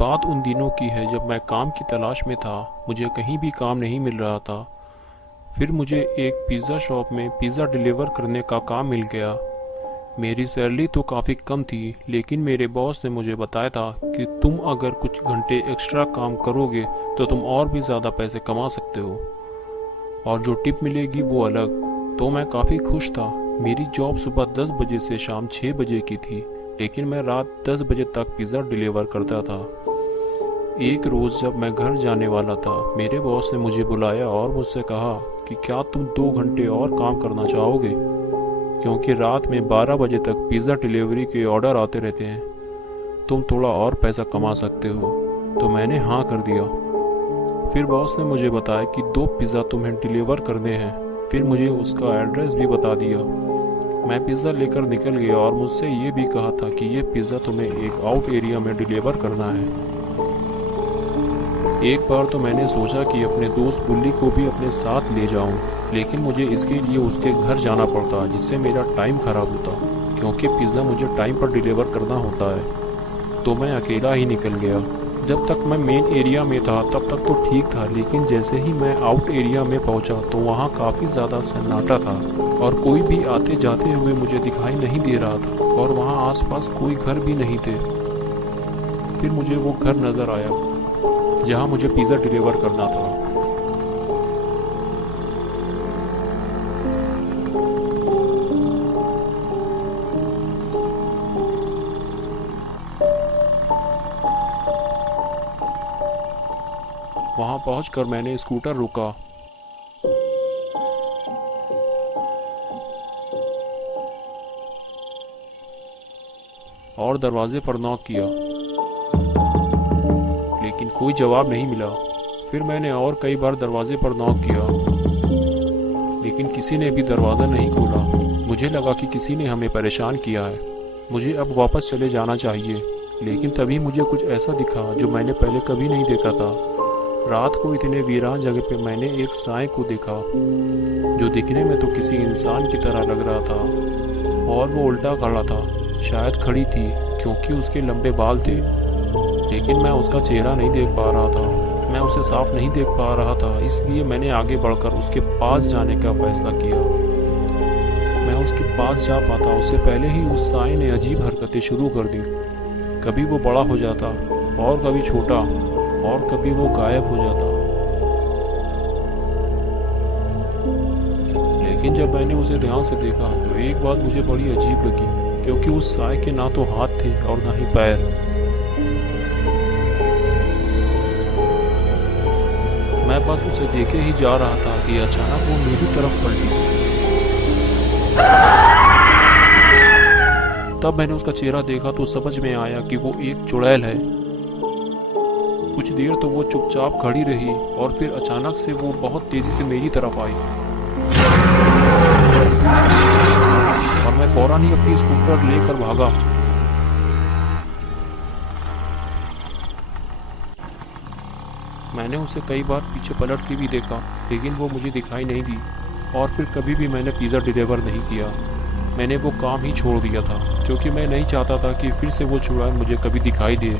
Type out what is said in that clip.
बात उन दिनों की है जब मैं काम की तलाश में था। मुझे कहीं भी काम नहीं मिल रहा था। फिर मुझे एक पिज़्ज़ा शॉप में पिज़्ज़ा डिलीवर करने का काम मिल गया। मेरी सैलरी तो काफ़ी कम थी, लेकिन मेरे बॉस ने मुझे बताया था कि तुम अगर कुछ घंटे एक्स्ट्रा काम करोगे तो तुम और भी ज़्यादा पैसे कमा सकते हो, और जो टिप मिलेगी वो अलग। तो मैं काफ़ी खुश था। मेरी जॉब सुबह 10 बजे से शाम 6 बजे की थी, लेकिन मैं रात 10 बजे तक पिज़्ज़ा डिलीवर करता था। एक रोज़ जब मैं घर जाने वाला था, मेरे बॉस ने मुझे बुलाया और मुझसे कहा कि क्या तुम 2 घंटे और काम करना चाहोगे, क्योंकि रात में 12 बजे तक पिज़्ज़ा डिलीवरी के ऑर्डर आते रहते हैं। तुम थोड़ा और पैसा कमा सकते हो। तो मैंने हाँ कर दिया। फिर बॉस ने मुझे बताया कि 2 पिज़्ज़ा तुम्हें डिलीवर करने हैं। फिर मुझे उसका एड्रेस भी बता दिया। मैं पिज़्ज़ा लेकर निकल गया और मुझसे ये भी कहा था कि ये पिज़्ज़ा तुम्हें एक आउट एरिया में डिलीवर करना है। एक बार तो मैंने सोचा कि अपने दोस्त बुल्ली को भी अपने साथ ले जाऊं, लेकिन मुझे इसके लिए उसके घर जाना पड़ता, जिससे मेरा टाइम ख़राब होता, क्योंकि पिज़्ज़ा मुझे टाइम पर डिलीवर करना होता है। तो मैं अकेला ही निकल गया। जब तक मैं मेन एरिया में था तब तक तो ठीक था, लेकिन जैसे ही मैं आउट एरिया में पहुंचा तो वहां काफ़ी ज़्यादा सन्नाटा था और कोई भी आते जाते हुए मुझे दिखाई नहीं दे रहा था, और वहां आसपास कोई घर भी नहीं थे। फिर मुझे वो घर नज़र आया जहां मुझे पिज़्ज़ा डिलीवर करना था। वहां पहुंचकर मैंने स्कूटर रोका और दरवाजे पर नॉक किया, लेकिन कोई जवाब नहीं मिला। फिर मैंने और कई बार दरवाजे पर नॉक किया, लेकिन किसी ने भी दरवाज़ा नहीं खोला। मुझे लगा कि किसी ने हमें परेशान किया है। मुझे अब वापस चले जाना चाहिए, लेकिन तभी मुझे कुछ ऐसा दिखा जो मैंने पहले कभी नहीं देखा था। रात को इतने वीरान जगह पे मैंने एक साए को देखा, जो दिखने में तो किसी इंसान की तरह लग रहा था, और वो उल्टा खड़ा था। शायद खड़ी थी क्योंकि उसके लंबे बाल थे, लेकिन मैं उसका चेहरा नहीं देख पा रहा था। मैं उसे साफ नहीं देख पा रहा था, इसलिए मैंने आगे बढ़कर उसके पास जाने का फैसला किया। मैं उसके पास जा पाता उससे पहले ही उस साए ने अजीब हरकतें शुरू कर दी। कभी वो बड़ा हो जाता, और कभी छोटा, और कभी वो गायब हो जाता। लेकिन जब मैंने उसे ध्यान से देखा तो एक बात मुझे बड़ी अजीब लगी, क्योंकि उस साए के ना तो हाथ थे और ना ही पैर। मैं बस उसे देखे ही जा रहा था कि अचानक वो मेरी तरफ पलटी। तब मैंने उसका चेहरा देखा तो समझ में आया कि वो एक चुड़ैल है। कुछ देर तो वो चुपचाप खड़ी रही, और फिर अचानक से वो बहुत तेजी से मेरी तरफ आई, और मैं फौरन ही अपनी स्कूटर लेकर भागा। मैंने उसे कई बार पीछे पलट के भी देखा, लेकिन वो मुझे दिखाई नहीं दी, और फिर कभी भी मैंने पिज़्ज़ा डिलीवर नहीं किया। मैंने वो काम ही छोड़ दिया था, क्योंकि मैं नहीं चाहता था कि फिर से वो चुड़ैल मुझे कभी दिखाई दे।